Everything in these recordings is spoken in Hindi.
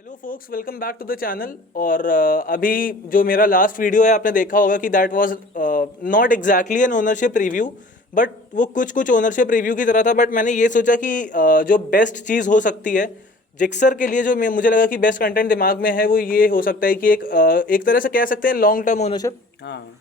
Hello folks, welcome back to the channel. और अभी जो मेरा लास्ट वीडियो है आपने देखा होगा कि that was not exactly an ownership review, but वो कुछ कुछ ओनरशिप रिव्यू की तरह था। बट मैंने ये सोचा कि जो बेस्ट चीज़ हो सकती है जिक्सर के लिए, जो मुझे लगा कि बेस्ट कंटेंट दिमाग में है, वो ये हो सकता है कि एक तरह से कह सकते हैं लॉन्ग टर्म ओनरशिप। हाँ।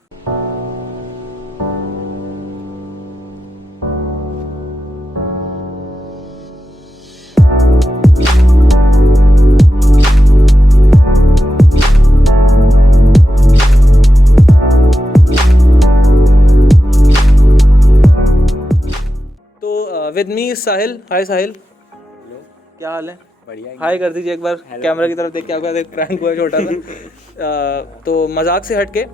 तो with me Sahil. Hi Sahil, hello. क्या हाल है? बढ़िया। हाय कर दीजिए एक बार कैमरा की तरफ देख के। आपका एक प्रैंक हुआ है छोटा सा। तो मजाक से हट के,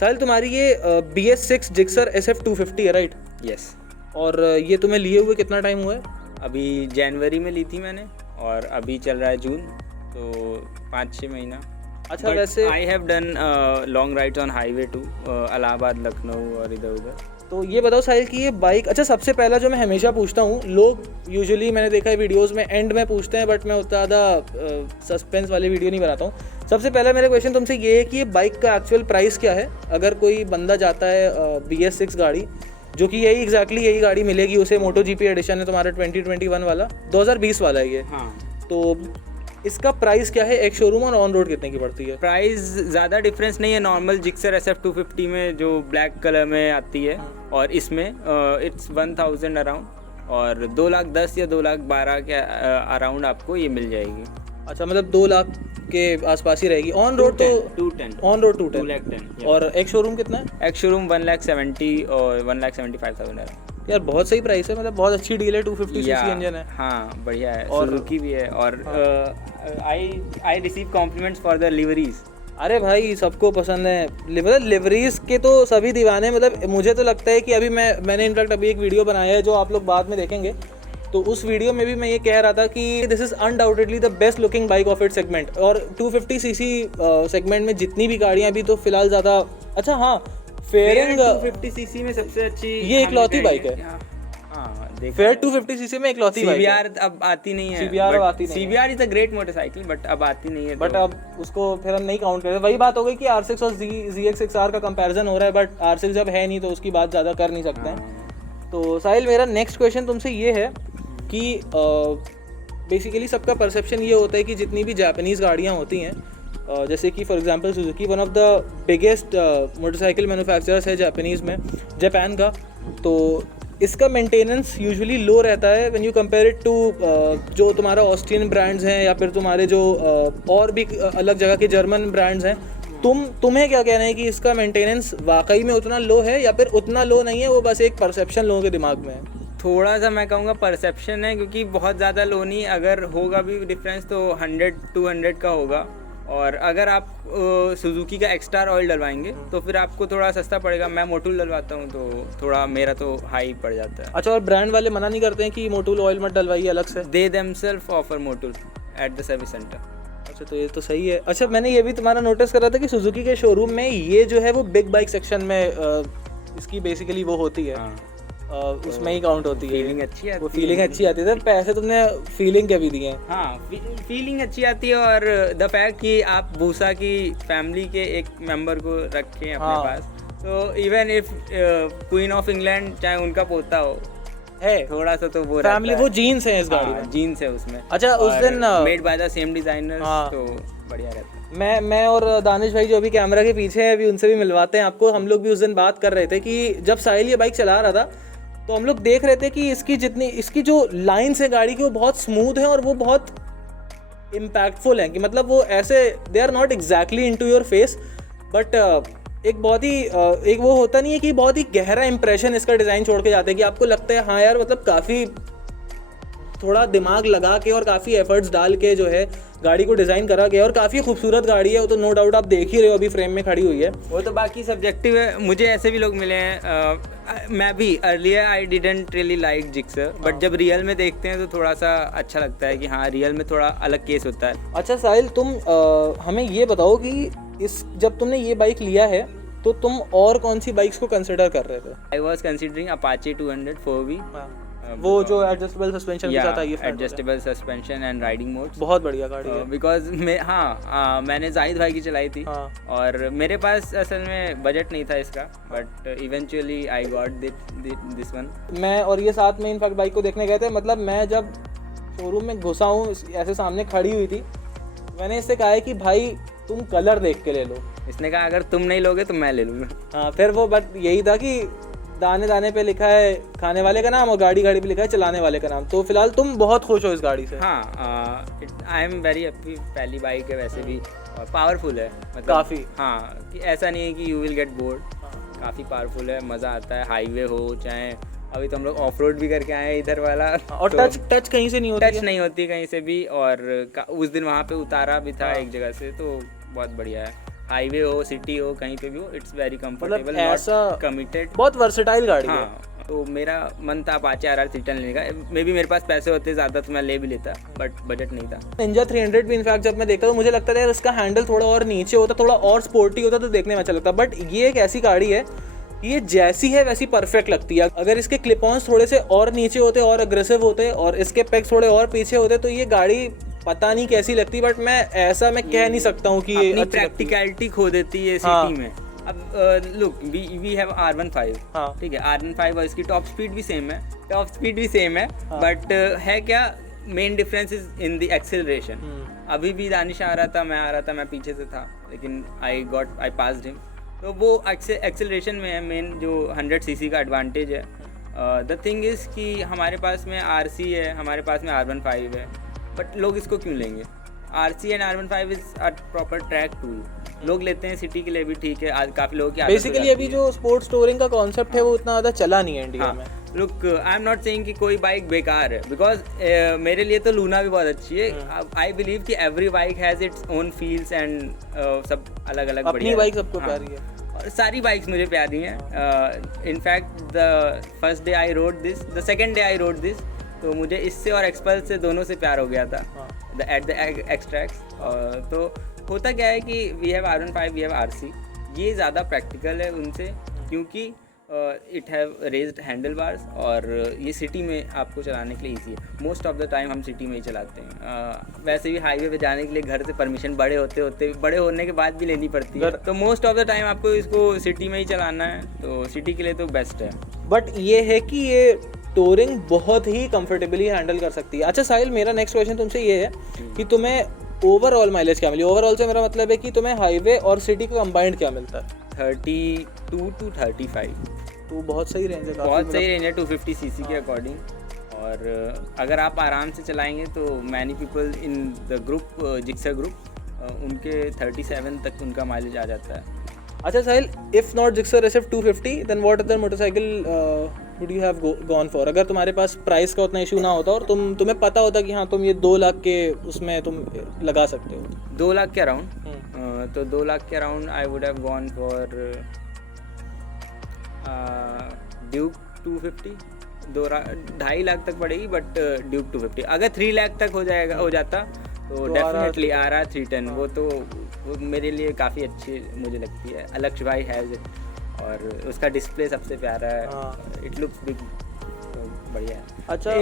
साहिल तुम्हारी ये BS6 जिक्सर SF250 है, राइट? यस। और ये तुम्हें लिए हुए कितना टाइम हुआ है? अभी जनवरी में ली थी मैंने और अभी चल रहा है जून, तो 5-6 महीना। अच्छा, वैसे I have done long rides on highway to Allahabad, Lucknow और इधर उधर। तो ये बताओ साहिल कि ये बाइक, अच्छा सबसे पहला जो मैं हमेशा पूछता हूँ, लोग यूजुअली मैंने देखा है वीडियोस में एंड में पूछते हैं, बट मैं उतना ज़्यादा सस्पेंस वाली वीडियो नहीं बनाता हूँ। सबसे पहला मेरा क्वेश्चन तुमसे ये है कि ये बाइक का एक्चुअल प्राइस क्या है? अगर कोई बंदा जाता है BS6 गाड़ी, जो कि यही एग्जैक्टली यही गाड़ी मिलेगी उसे, मोटो GP एडिशन है तुम्हारा 2021 वाला, 2020 वाला है ये। हाँ। तो इसका प्राइस क्या है एक शोरूम और ऑन रोड कितने की पड़ती है? प्राइस ज़्यादा डिफरेंस नहीं है नॉर्मल जिक्सर SF250 में जो ब्लैक कलर में आती है, और इसमें इट्स 1000 अराउंड, और 2,10,000 या 2,12,000 के अराउंड आपको ये मिल जाएगी। अच्छा, मतलब 2 लाख के आसपास ही रहेगी। ऑन रोड तो 210 ऑन रोड 210 210। और एक शोरूम कितना है? एक्स शोरूम 1,70,000 और 1,75,000 है। यार बहुत सही प्राइस है, मतलब बहुत अच्छी डील है। 250cc इंजन है। हाँ, बढ़िया है। और सुजुकी भी है। और I receive compliments for the liveries. अरे भाई, सबको पसंद है मतलब लिवरीज के तो सभी दीवाने हैं। मतलब मुझे तो लगता है कि अभी मैंने इनफैक्ट अभी एक वीडियो बनाया है जो आप लोग बाद में देखेंगे, तो उस वीडियो में भी मैं ये कह रहा था कि this is undoubtedly the best looking bike of it segment. और 250cc सेगमेंट में जितनी भी गाड़ियाँ अभी तो फिलहाल ज़्यादा, अच्छा हाँ, फेयरिंग 250cc में सबसे अच्छी ये इकलौती बाइक है। हाँ, फेयर 250cc में इकलौती बाइक है। CBR अब आती नहीं है। CBR अब आती नहीं है। CBR is a great motorcycle, but अब आती नहीं है। बट अब उसको फिर हम नहीं काउंट करते। वही बात हो गई कि R6 और ZX6R का कंपैरिजन हो रहा है, बट R6 जब है नहीं तो उसकी बात ज़्यादा कर नहीं सकते हैं। तो साहिल, मेरा नेक्स्ट क्वेश्चन तुमसे ये है कि बेसिकली सबका परसेप्शन ये होता है कि जितनी भी जापानीज़ गाड़ियाँ होती हैं, जैसे कि for example Suzuki one of the biggest motorcycle manufacturers है जापानीज़ में, जापान का, तो इसका मेंटेनेंस यूजुअली लो रहता है when you compare it to जो तुम्हारा ऑस्ट्रियन ब्रांड्स हैं या फिर तुम्हारे जो और भी अलग जगह के जर्मन ब्रांड्स हैं। तुम्हें क्या कहना है कि इसका मेंटेनेंस वाकई में उतना लो है या फिर उतना लो नहीं है, वो बस एक परसेप्शन लोगों के दिमाग में है? थोड़ा सा मैं कहूँगा परसेप्शन है, क्योंकि बहुत ज़्यादा लो नहीं। अगर होगा भी डिफरेंस तो 100-200 का होगा। और अगर आप सुजुकी का एक्स्ट्रा ऑयल डलवाएंगे तो फिर आपको थोड़ा सस्ता पड़ेगा। मैं मोटूल डलवाता हूँ तो थोड़ा मेरा तो हाई पड़ जाता है। अच्छा, और ब्रांड वाले मना नहीं करते हैं कि मोटूल ऑयल मत डलवाइए अलग से? They themselves offer Motul at the service centre. अच्छा, तो ये तो सही है। अच्छा, मैंने ये भी तुम्हारा नोटिस करा था कि सुजुकी के शोरूम में ये जो है वो बिग बाइक सेक्शन में इसकी बेसिकली वो होती है। हाँ। उसमें ही काउंट होती है। फीलिंग अच्छी आती है। वो फीलिंग अच्छी आती है। पैसे तुमने फीलिंग के भी दिए हैं। हाँ, फीलिंग अच्छी आती है। और द फैक्ट कि आप भूसा की फैमिली के एक मेंबर को रखें अपने पास, तो even if queen of England चाहे उनका पोता हो है, थोड़ा सा तो वो फैमिली, वो जीन्स है इस गाड़ी में। जीन्स है उसमें। अच्छा, उस दिन made by the same designer, तो बढ़िया रहता है। मैं और दानिश भाई जो अभी कैमरा के पीछे हैं, अभी उनसे भी मिलवाते हैं आपको। हम लोग भी उस दिन बात कर रहे थे कि जब साहिल ये बाइक चला रहा था तो हम लोग देख रहे थे कि इसकी जो लाइन्स है गाड़ी की वो बहुत स्मूथ है और वो बहुत इम्पैक्टफुल है। कि मतलब वो ऐसे they are not exactly into your face, but एक बहुत ही एक वो होता नहीं है कि बहुत ही गहरा इंप्रेशन इसका डिज़ाइन छोड़ के जाते हैं कि आपको लगता है हाँ यार, मतलब काफ़ी थोड़ा दिमाग लगा के और काफ़ी एफर्ट्स डाल के जो है गाड़ी को डिज़ाइन करा गया। और काफ़ी खूबसूरत गाड़ी है वो तो नो डाउट, आप देख ही रहे हो अभी फ्रेम में खड़ी हुई है। वो तो बाकी सब्जेक्टिव है। मुझे ऐसे भी लोग मिले हैं, मैं भी earlier I didn't really like Gixxer, but जब रियल में देखते हैं तो थोड़ा सा अच्छा लगता है कि हाँ, रियल में थोड़ा अलग केस होता है। अच्छा साहिल, तुम हमें ये बताओ कि जब तुमने ये बाइक लिया है तो तुम और कौन सी बाइक्स को कंसिडर कर रहे थे? I was considering Apache 200 4V, वो जो एडजस्टेबल सस्पेंशन के साथ आई है, adjustable suspension and riding modes, बहुत बढ़िया गाड़ी है। बिकॉज मैंने जाहिद भाई की चलाई थी, हाँ। और मेरे पास असल में बजट नहीं था इसका, but eventually I got this one. मैं और ये साथ में इनफैक्ट बाइक को देखने गए थे, मतलब मैं जब शोरूम में घुसा हूँ, ऐसे सामने खड़ी हुई थी, मैंने इससे कहा है कि भाई तुम कलर देख के ले लो। इसने कहा अगर तुम नहीं लोगे तो मैं ले लूँगा। हाँ, फिर वो बट यही था कि दाने दाने पे लिखा है खाने वाले का नाम और गाड़ी गाड़ी पे लिखा है चलाने वाले का नाम। तो फिलहाल तुम बहुत खुश हो इस गाड़ी से? हाँ, आई एम वेरी हैप्पी। पहली बाइक है वैसे भी, और पावरफुल है मतलब काफ़ी। हाँ, कि ऐसा नहीं है कि यू विल गेट बोर्ड, काफ़ी पावरफुल है, मज़ा आता है। हाईवे हो चाहे, अभी तो हम लोग ऑफ रोड भी करके आए हैं इधर वाला, और तो टच कहीं से नहीं होती टच नहीं होती कहीं से भी। और उस दिन वहाँ पे उतारा भी था एक जगह से, तो बहुत बढ़िया है। हाईवे हो, सिटी हो, कहीं पे भी हो, इट्स वेरी कंफर्टेबल, ऐसा कमिटेड, बहुत वर्सेटाइल गाड़ी है। हाँ, तो मेरा मन था अपाचे RR C10 लेने का। मे बी मेरे पास पैसे होते ज़्यादा तो मैं ले भी लेता, बट बजट नहीं था। निंजा 300 भी इनफैक्ट जब मैं देखता तो मुझे लगता था यार इसका हैंडल थोड़ा और नीचे होता, थोड़ा और स्पोर्टी होता तो देखने में अच्छा लगता। बट ये एक ऐसी गाड़ी है, ये जैसी है वैसी परफेक्ट लगती है। अगर इसके क्लिप ऑन्स थोड़े से और नीचे होते और अग्रेसिव होते और इसके पेग थोड़े और पीछे होते तो ये गाड़ी पता नहीं कैसी लगती, बट मैं ऐसा मैं कह नहीं सकता हूँ कि ये अपनी प्रैक्टिकलिटी खो देती है सिटी में। अब लुक, वी हैव R15, ठीक है, R15 और इसकी टॉप स्पीड भी सेम है, बट है क्या, main difference is in the acceleration. अभी भी दानिश आ रहा था, मैं पीछे से था, लेकिन आई पास्ड हिम। तो वो एक्सेलरेशन में है मेन, जो 100 cc का एडवांटेज है। द थिंग इज़ कि हमारे पास में RC है, हमारे पास में R15 है, बट लोग इसको क्यों लेंगे? RC and R15 is a proper track tool, लोग लेते हैं सिटी के लिए भी, ठीक है। आज काफ़ी लोगों की बेसिकली अभी जो स्पोर्ट्स टूरिंग का कॉन्सेप्ट है वो उतना ज़्यादा चला नहीं है इंडिया में। Look, I am not saying कि कोई बाइक बेकार है, बिकॉज मेरे लिए तो लूना भी बहुत अच्छी है। आई बिलीव कि every bike has its own feels and सब अलग अलग अपनी बाइक सबको प्यारी है, और सारी बाइक्स मुझे प्यारी हैं। In fact the first day I road this, the second day I road this, तो मुझे इससे और एक्सपल्स से दोनों से प्यार हो गया था एट द एक्सट्रैक्स। तो होता क्या है कि we have R15, we have RC, ये ज़्यादा प्रैक्टिकल है उनसे, क्योंकि it have raised handle bars, और ये सिटी में आपको चलाने के लिए ईजी है। मोस्ट ऑफ द टाइम हम सिटी में ही चलाते हैं। वैसे भी हाईवे पे जाने के लिए घर से परमिशन बड़े होने के बाद भी लेनी पड़ती है, तो मोस्ट ऑफ द टाइम आपको इसको सिटी में ही चलाना है, तो सिटी के लिए तो बेस्ट है। बट ये है कि ये टूरिंग बहुत ही कंफर्टेबली हैंडल कर सकती है। अच्छा साहिल, मेरा नेक्स्ट क्वेश्चन तुमसे ये है कि तुम्हें ओवरऑल माइलेज क्या मिली? ओवरऑल से मेरा मतलब है कि तुम्हें हाईवे और सिटी का कंबाइंड क्या मिलता है? 32 to 35, तो बहुत सही रेंज है, बहुत सही रेंज है 250 cc के अकॉर्डिंग। और अगर आप आराम से चलाएंगे तो many people in the group, Gixxer group, उनके 37 तक उनका माइलेज आ जाता है। अच्छा Sahil, if not Gixxer SF 250 then what other motorcycle would you have gone for? अगर तुम्हारे पास प्राइस का उतना इशू ना होता और तुम्हें पता होता कि हाँ तुम ये 2 लाख के उसमें तुम लगा सकते हो, 2 लाख के अराउंड, तो 2 लाख के around I would have gone for Duke 250। 2.5 lakh तक पड़ेगी, बट ड्यूक 250। अगर 3 लाख तक हो जाता तो डेफिनेटली RR 310, वो मेरे लिए काफ़ी अच्छी मुझे लगती है। अलक्ष भाई हैज़ इट, और उसका डिस्प्ले सबसे प्यारा है, इट लुक्स बिग, तो बढ़िया है। अच्छा,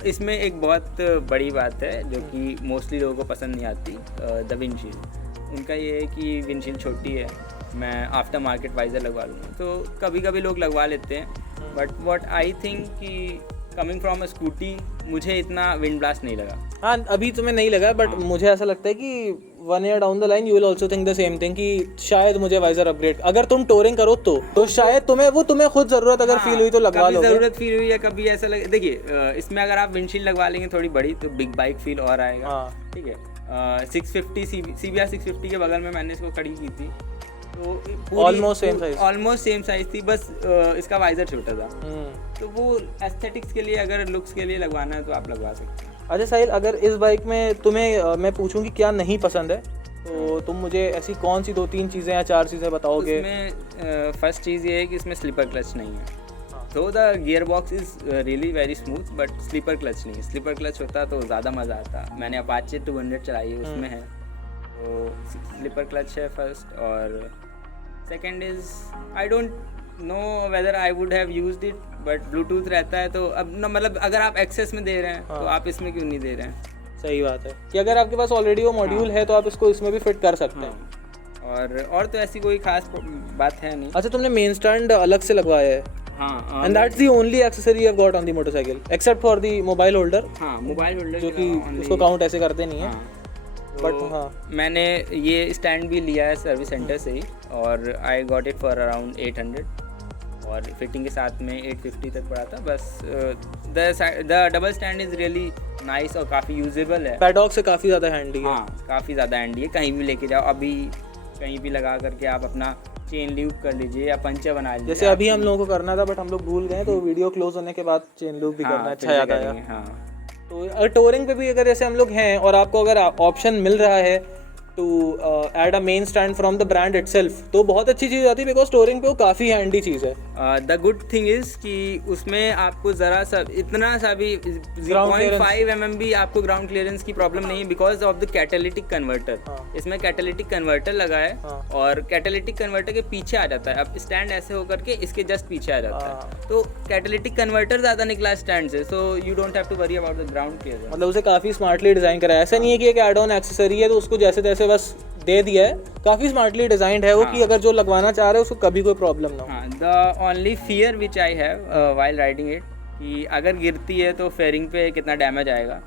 इसमें एक बहुत बड़ी बात है जो कि मोस्टली लोगों को पसंद नहीं आती, द विंडशील्ड। उनका ये है कि विंडशील्ड छोटी है, मैं आफ्टर मार्केट वाइजर लगवा लूँगा, तो कभी कभी लोग लगवा लेते हैं, बट व्हाट आई थिंक कि कमिंग फ्रॉम अ स्कूटी मुझे इतना विंड ब्लास्ट नहीं लगा। हाँ, अभी तुम्हें नहीं लगा, बट मुझे ऐसा लगता है कि 1 year down the line you will also think the same thing कि शायद मुझे वाइजर अपग्रेड, अगर तुम टूरिंग करो तो शायद तुम्हें खुद ज़रूरत अगर फील हुई तो लगवा लो। ज़रूरत फील हुई या कभी ऐसा लगे, देखिए इसमें अगर आप विंडशील्ड लगवा लेंगे थोड़ी बड़ी तो बिग बाइक फील और आएगा, ठीक है। 650 CBR 650 के बगल में मैंने इसको खड़ी की थी, तो ऑलमोस्ट सेम साइज थी, बस इसका वाइजर छोटा था। तो वो एस्थेटिक्स के लिए, अगर लुक्स के लिए लगवाना है तो आप लगवा सकते हैं। अच्छा साहिल, अगर इस बाइक में तुम्हें मैं पूछूं कि क्या नहीं पसंद है, तो तुम मुझे ऐसी कौन सी 2-3 चीज़ें या 4 चीज़ें बताओगे? इसमें फर्स्ट चीज़ ये है कि इसमें स्लीपर क्लच नहीं है, तो the gear box is really very smooth, but slipper clutch नहीं है। स्लीपर क्लच होता तो ज़्यादा मज़ा आता। मैंने अपाचे 200 चलाई है, उसमें है, तो स्लीपर क्लच है फर्स्ट। और second is I don't know whether I would have used it, but Bluetooth रहता है तो अब न, मतलब अगर आप एक्सेस में दे रहे हैं तो आप इसमें क्यों नहीं दे रहे हैं। सही बात है कि अगर आपके पास ऑलरेडी वो मॉड्यूल है तो आप इसको इसमें भी फिट कर सकते हैं। और तो ऐसी कोई खास बात है नहीं। अच्छा, तुमने मेन स्टैंड अलग से लगवाया है? हाँ, and that's the only accessory you have got on the motorcycle except for the mobile holder. हाँ, मोबाइल होल्डर जो कि उसको काउंट ऐसे करते नहीं है। बट हाँ, मैंने ये स्टैंड भी लिया है सर्विस सेंटर से ही, और I got it for around 800, और फिटिंग के साथ में 850 तक पड़ा था बस। The double stand is really nice और काफ़ी यूजेबल है। पैडॉक से काफ़ी ज़्यादा हैंडी है। हाँ, काफ़ी ज़्यादा हैंडी है, कहीं भी लेके जाओ, अभी कहीं भी लगा करके आप अपना चेन लूप कर लीजिए या पंचर बना लीजिए। जैसे अभी हम लोगों को करना था बट हम लोग भूल गए, तो वीडियो क्लोज होने के बाद चेन लूप भी करना अच्छा याद आया। हाँ, तो टोरिंग पे भी अगर जैसे हम लोग हैं और आपको अगर ऑप्शन मिल रहा है to add a main stand from the brand itself, तो बहुत अच्छी चीज़ आती है, बिकॉज टोरिंग पे वो काफ़ी हैंडी चीज़ है। द गुड थिंग इज़ कि उसमें आपको ज़रा सा इतना सा भी 0.5 mm भी आपको ग्राउंड क्लियरेंस की प्रॉब्लम नहीं है, because of the catalytic converter. इसमें कैटालिटिक कन्वर्टर लगा है, और कैटालिटिक कन्वर्टर के पीछे आ जाता है। अब स्टैंड ऐसे होकर के इसके जस्ट पीछे आ जाता है, तो कैटालिटिक कन्वर्टर ज़्यादा निकला स्टैंड से, so you don't have to worry about the ground clearance. मतलब उसे काफ़ी स्मार्टली डिज़ाइन करा है। ऐसा नहीं है कि एक एड ऑन एक्सेसरी है तो उसको जैसे तैसे बस दे दिया है, काफ़ी स्मार्टली डिजाइंड है वो, कि अगर जो लगवाना चाह रहे हो उसको कभी कोई प्रॉब्लम ना हो। हाँ, the only fear which I have while riding it, कि अगर गिरती है तो फेयरिंग पे कितना डैमेज आएगा।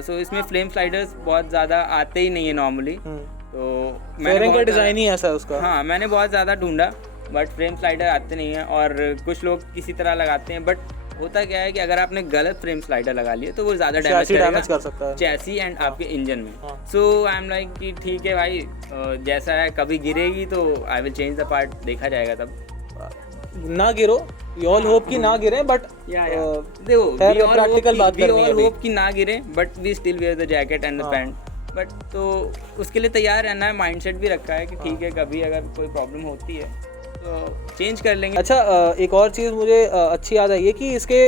सो इसमें फ्लेम स्लाइडर्स बहुत ज़्यादा आते ही नहीं है नॉर्मली, तो फेयरिंग का डिज़ाइन ही ऐसा है उसका। हाँ, मैंने बहुत ज़्यादा ढूंढा बट फ्रेम स्लाइडर आते नहीं हैं, और कुछ लोग किसी तरह लगाते हैं, बट होता क्या है कि अगर आपने गलत फ्रेम स्लाइडर लगा लिए तो वो ज़्यादा डैमेज कर सकता है चैसी एंड आपके इंजन में। सो आई एम लाइक कि ठीक है भाई, जैसा है, कभी गिरेगी तो I will change the part, देखा जाएगा तब। ना गिरो, वी ऑल होप कि ना गिरे, बट देखो प्रैक्टिकल बात करनी है, वी ऑल होप कि ना गिरे, but we still wear the jacket and the pant. But तो उसके लिए तैयार रहना है, माइंडसेट भी रखा है कि ठीक है, कभी अगर कोई प्रॉब्लम होती है तो चेंज कर लेंगे। अच्छा, एक और चीज़ मुझे अच्छी याद आई है कि इसके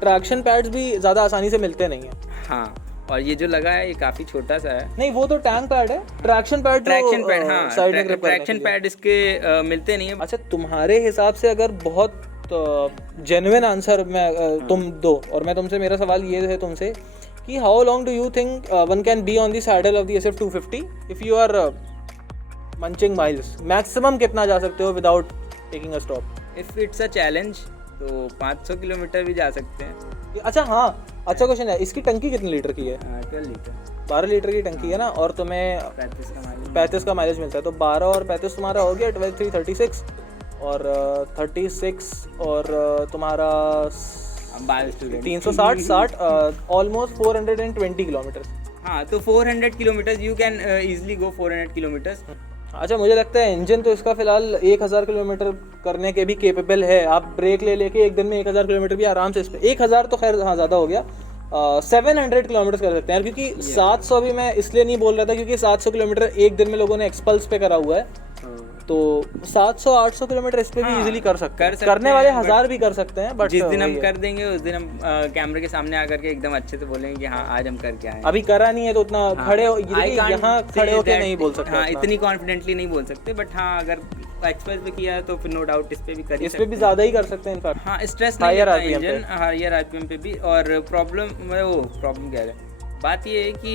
ट्रैक्शन पैड्स भी ज़्यादा आसानी से मिलते नहीं हैं। हाँ, और ये जो लगा है ये काफ़ी छोटा सा है। नहीं, वो तो टैंक पैड है, ट्रैक्शन पैड हाँ, ट्रैक्शन पैड इसके मिलते नहीं है। अच्छा, तुम्हारे हिसाब से अगर बहुत जेन्युइन आंसर मैं तुम दो, और मैं तुमसे, मेरा सवाल ये है तुमसे कि how long do you think one can be on the saddle of the SF 250 if you are munching miles? Maximum कितना जा सकते हो without taking a stop? If it's a challenge तो 500 किलोमीटर भी जा सकते हैं। अच्छा, हाँ, अच्छा क्वेश्चन है, इसकी टंकी कितने लीटर की है? 12 लीटर 12 लीटर की टंकी है ना, और तुम्हें 35 का माइलेज मिलता है, तो 12 और 35 तुम्हारा हो गया 336, और 36 और तुम्हारा 360 ऑलमोस्ट 420 किलोमीटर। हाँ, तो 400 kilometre you can easily go 400 kilometre. अच्छा, मुझे लगता है इंजन तो इसका फिलहाल 1000 किलोमीटर करने के भी केपेबल है। आप ब्रेक ले लेके एक दिन में 1000 किलोमीटर भी आराम से, इस पे 1000 तो खैर हाँ ज़्यादा हो गया, 700 किलोमीटर कर सकते हैं। क्योंकि 700 भी मैं इसलिए नहीं बोल रहा था क्योंकि 700 किलोमीटर एक दिन में लोगों ने एक्सपल्स पे करा हुआ है, तो 700-800 किलोमीटर इस पे भी इजीली कर सकते हैं। करने वाले 1000 भी कर सकते हैं, बट जिस दिन हम कर देंगे उस दिन हम कैमरे के सामने आकर के एकदम अच्छे से बोलेंगे कि हाँ आज हम करके आए। अभी करा नहीं है तो उतना खड़े यहाँ खड़े होके नहीं बोल सकते। हाँ, इतनी कॉन्फिडेंटली नहीं बोल सकते, बट हाँ अगर एक्सप्रेस पे किया तो फिर नो डाउट इस पे भी कर, इस पे भी ज़्यादा ही कर सकते हैं इनफैक्ट। हाँ, स्ट्रेस नहीं है इंजन, हायर RPM पे भी। और प्रॉब्लम क्या है, बात ये है कि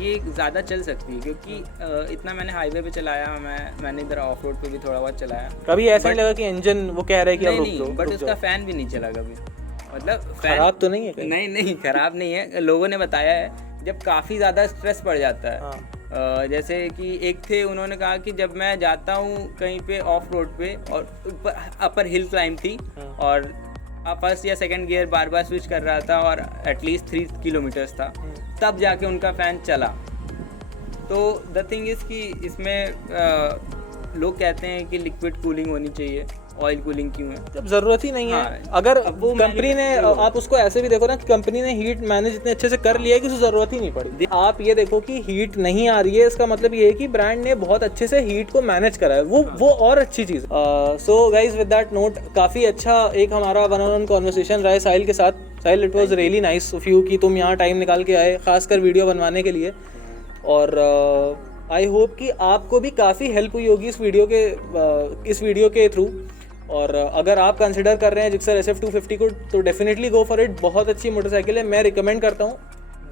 ये ज़्यादा चल सकती है, क्योंकि इतना मैंने हाईवे पे चलाया, मैंने इधर ऑफ रोड पे भी थोड़ा बहुत चलाया, कभी ऐसा नहीं लगा कि इंजन वो कह रहा है कि अब रुक जाओ, बट उसका फ़ैन भी नहीं चला कभी। मतलब खराब तो नहीं है? नहीं, खराब नहीं है। लोगों ने बताया है जब काफ़ी ज़्यादा स्ट्रेस पड़ जाता है, जैसे कि एक थे, उन्होंने कहा कि जब मैं जाता हूँ कहीं पे ऑफ रोड पे और अपर हिल क्लाइंब थी और फर्स्ट या सेकंड गियर बार बार स्विच कर रहा था और एटलीस्ट 3 किलोमीटर्स था, तब जाके उनका फ़ैन चला। तो द थिंग इज़ कि इसमें लोग कहते हैं कि लिक्विड कूलिंग होनी चाहिए, ऑयल कूलिंग क्यों है जब ज़रूरत ही नहीं है। हाँ, अगर कंपनी ने, आप उसको ऐसे भी देखो ना कि कंपनी ने हीट मैनेज इतने अच्छे से कर लिया है कि उसकी ज़रूरत ही नहीं पड़ी। आप ये देखो कि हीट नहीं आ रही है, इसका मतलब ये है कि ब्रांड ने बहुत अच्छे से हीट को मैनेज करा है, वो और अच्छी चीज़। So guys with that note, काफ़ी अच्छा एक हमारा वन ऑन वन कॉन्वर्सेशन रहा है साहिल के साथ। Sahil, it was really nice of you कि तुम यहाँ टाइम निकाल के आए, खासकर वीडियो बनवाने के लिए, और आई होप कि आपको भी काफ़ी हेल्प हुई होगी इस वीडियो के थ्रू। और अगर आप कंसिडर कर रहे हैं जिक्सर SF250 को तो डेफिनेटली गो फॉर इट। बहुत अच्छी मोटरसाइकिल है, मैं रिकमेंड करता हूँ।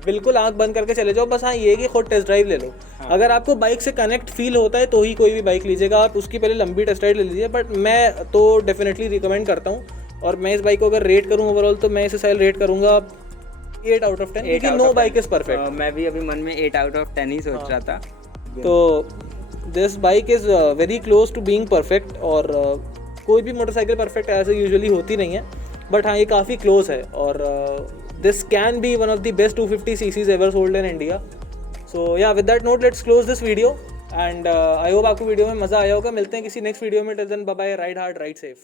बिल्कुल आंख बंद करके चले जाओ, बस हाँ ये है कि खुद टेस्ट ड्राइव ले लो। अगर आपको बाइक से कनेक्ट फील होता है तो ही कोई भी बाइक लीजिएगा, आप उसकी पहले लंबी टेस्ट ड्राइव ले लीजिए। बट मैं तो डेफिनेटली रिकमेंड करता हूँ। और मैं इस बाइक को अगर रेट करूँ ओवरऑल तो मैं इसे साइल रेट करूँगा 8 आउट ऑफ 10, क्योंकि नो बाइक इज़ परफेक्ट। मैं भी अभी मन में 8 आउट ऑफ 10 ही सोच रहा था। तो this bike is very close to being perfect. और कोई भी मोटरसाइकिल परफेक्ट ऐसे यूजुअली होती नहीं है, बट हाँ ये काफ़ी क्लोज है। और this can be one of the best 250 CCs ever sold in India. So yeah with that note let's close this video and I hope आपको वीडियो में मज़ा आया होगा। मिलते हैं किसी नेक्स्ट वीडियो में। Till then bye bye, ride hard ride safe.